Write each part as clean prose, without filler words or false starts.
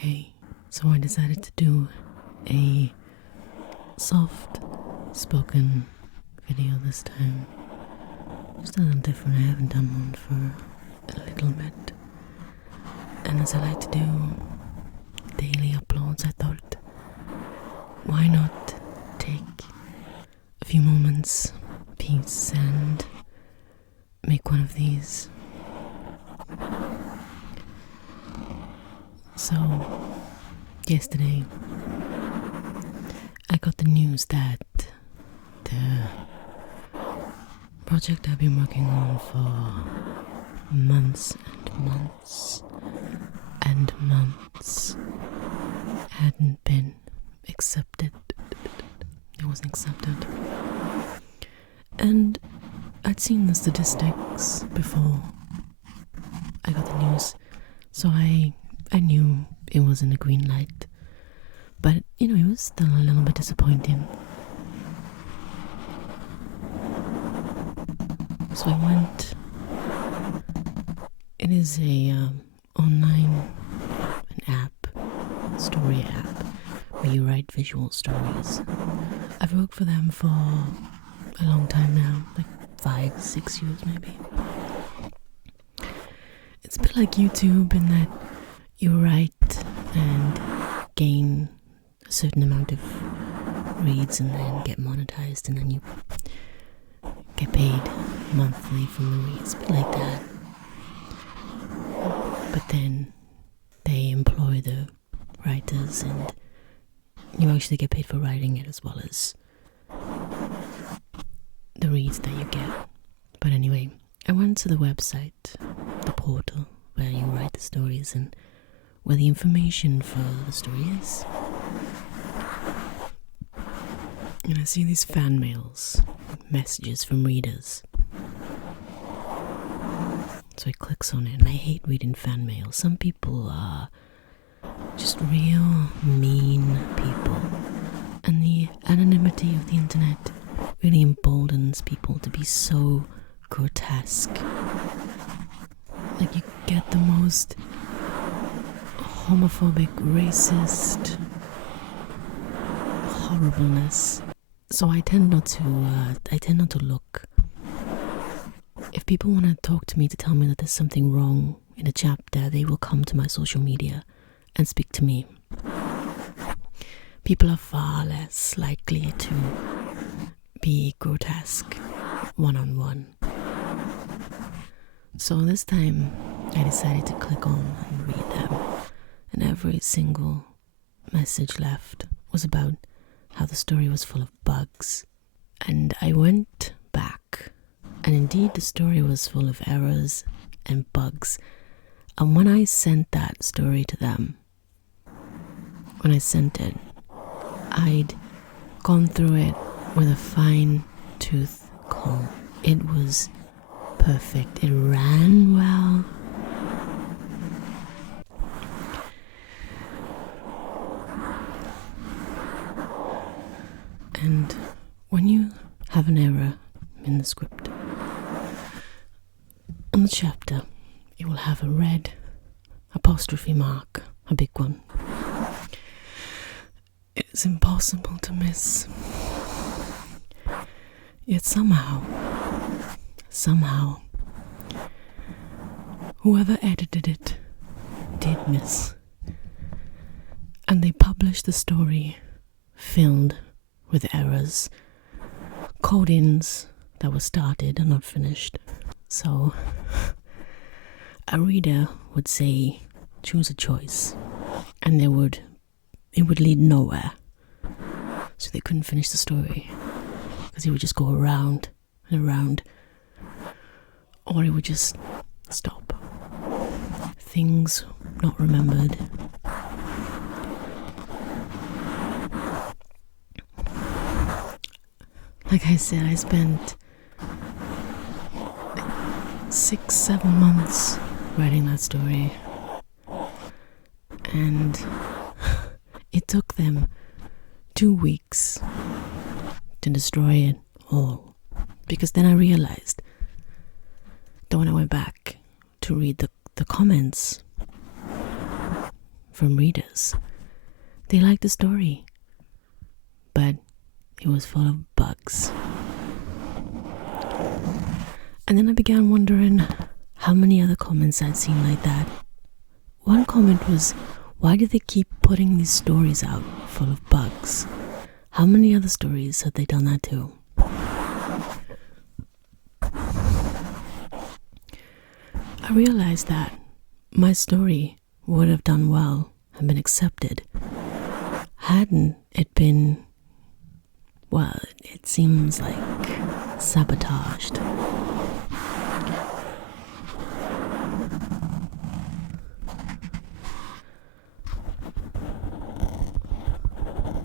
Hey, so I decided to do a soft spoken video this time. Just a little different. I haven't done one for a little bit. And as I like to do daily uploads, I thought, why not take a few moments, peace, and make one of these. So, yesterday, I got the news that the project I've been working on for months and months and months hadn't been accepted. It wasn't accepted. And I'd seen the statistics before I got the news, so I knew it wasn't a green light. But, it was still a little bit disappointing. So I went. It is a online app, story app, where you write visual stories. I've worked for them for a long time now, like 5-6 years maybe. It's a bit like YouTube in that you write and gain a certain amount of reads and then get monetized, and then you get paid monthly from the reads, a bit like that. But then they employ the writers and you actually get paid for writing it as well as the reads that you get. But anyway, I went to the website, the portal where you write the stories and where the information for the story is. And I see these fan mails, messages from readers. So I clicks on it, and I hate reading fan mail. Some people are just real mean people. And the anonymity of the internet really emboldens people to be so grotesque. Like, you get the most homophobic, racist horribleness. So I tend not to look. If people want to talk to me to tell me that there's something wrong in a chapter, they will come to my social media and speak to me. People are far less likely to be grotesque one-on-one. So this time I decided to click on and read them, and every single message left was about how the story was full of bugs. And I went back, and indeed the story was full of errors and bugs. And when I sent that story to them, when I sent it, I'd gone through it with a fine-tooth comb. It was perfect. It ran well. And when you have an error in the script, on the chapter, it will have a red apostrophe mark, a big one. It is impossible to miss. Yet somehow, whoever edited it did miss. And they published the story filled with errors, code-ins that were started and not finished. So a reader would say, choose a choice, and it would lead nowhere. So they couldn't finish the story, because it would just go around and around, or it would just stop. Things not remembered. Like I said, I spent 6-7 months writing that story, and it took them 2 weeks to destroy it all. Because then I realized that when I went back to read the comments from readers. They liked the story, but it was full of bugs. And then I began wondering how many other comments I'd seen like that. One comment was, why do they keep putting these stories out full of bugs? How many other stories have they done that to? I realized that my story would have done well and been accepted hadn't it been, well, it seems like sabotaged.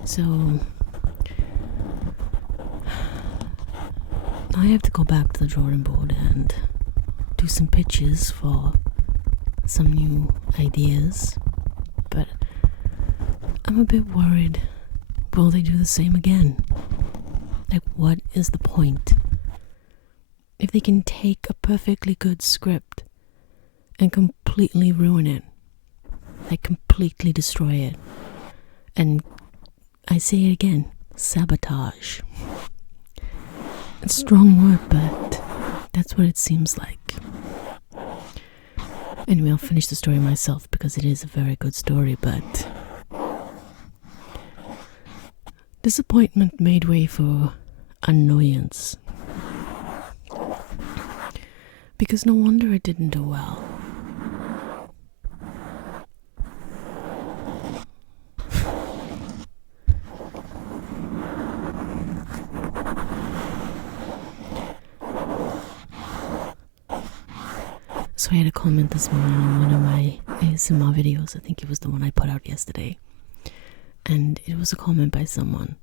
So now I have to go back to the drawing board and do some pitches for some new ideas, but I'm a bit worried. Will they do the same again? Like, what is the point? If they can take a perfectly good script and completely ruin it, like completely destroy it, and I say it again, sabotage. It's a strong word, but that's what it seems like. Anyway, I'll finish the story myself because it is a very good story, but disappointment made way for annoyance. Because no wonder it didn't do well. So I had a comment this morning on one of my ASMR videos. I think it was the one I put out yesterday. And it was a comment by someone.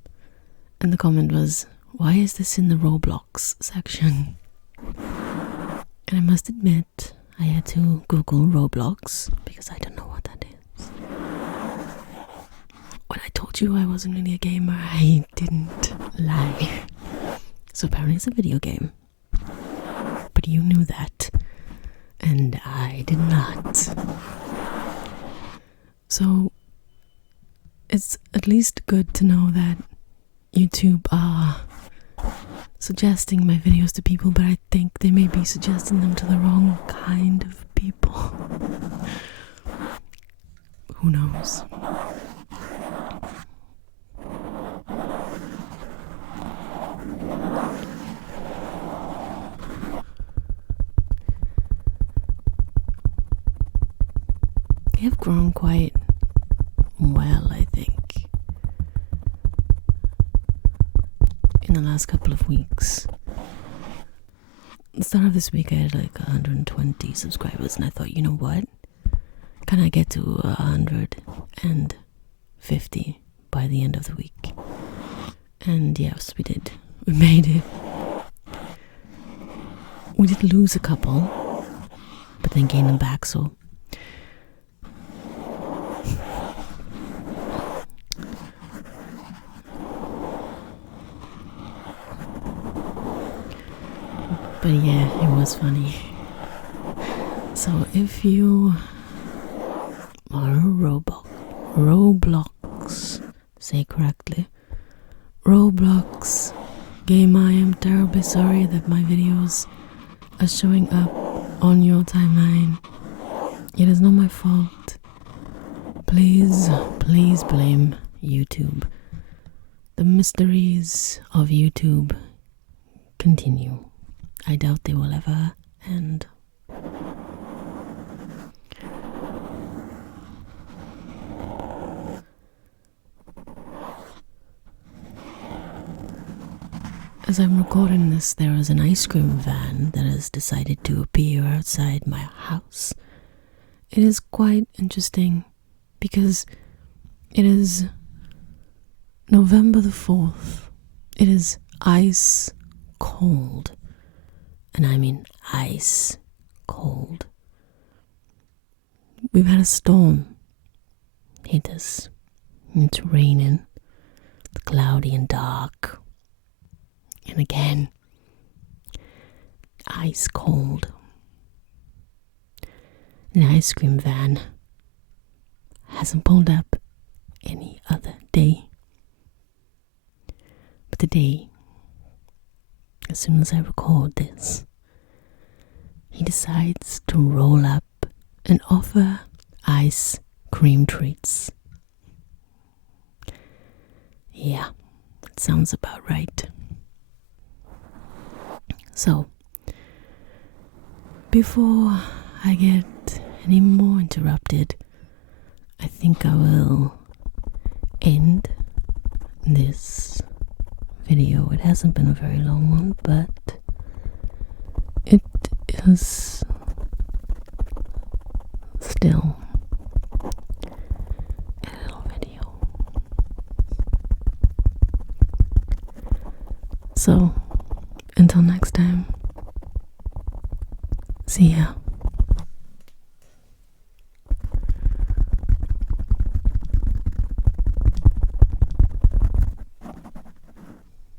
And the comment was, why is this in the Roblox section? And I must admit, I had to Google Roblox because I don't know what that is. When I told you I wasn't really a gamer, I didn't lie. So apparently it's a video game. But you knew that. And I did not. So it's at least good to know that YouTube are suggesting my videos to people, but I think they may be suggesting them to the wrong kind of people. Who knows? They have grown quite well, I think, in the last couple of weeks. At the start of this week I had like 120 subscribers, and I thought, you know what? Can I get to 150 by the end of the week? And yes, we did. We made it. We did lose a couple, but then gained them back, so but yeah, it was funny. So if you are a Roblox, say correctly, Roblox gamer, I am terribly sorry that my videos are showing up on your timeline. It is not my fault. Please blame YouTube. The mysteries of YouTube continue. I doubt they will ever end. As I'm recording this, there is an ice cream van that has decided to appear outside my house. It is quite interesting because it is November the 4th. It is ice cold. And I mean ice cold. We've had a storm hit us. It's raining. It's cloudy and dark. And again, ice cold. An ice cream van hasn't pulled up any other day. But today, as soon as I record this, he decides to roll up and offer ice cream treats. Yeah, that sounds about right. So, before I get any more interrupted, I think I will end this video. It hasn't been a very long one, but it is still a little video. So, until next time, see ya.